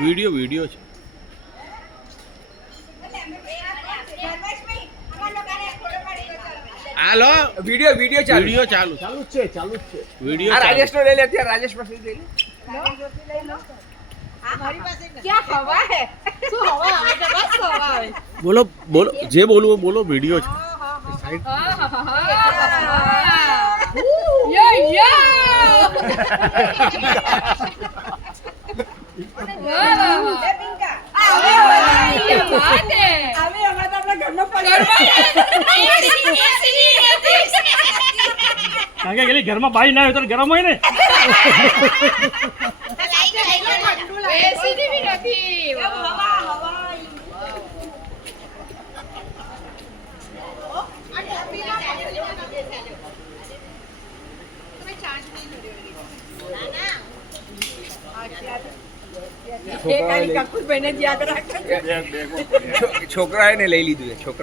Video છે. હાલો video ચાલુ video ચાલુ ચાલુ જ છે વિડીયો આ ચાલુ. રાજેશ નો લઈ લે અત્યારે રાજેશ પાસે લઈ લે क्या हवा है શું હવા આવે છે બસ હવા આવે બોલો બોલો જે બોલવું હોય બોલો વિડીયો છે. યો યો કારણ કે ઘરમાં બાઈ ના હોય તો ગરમ હોય ને છોકરાએ ને લઈ લીધું છે છોકરા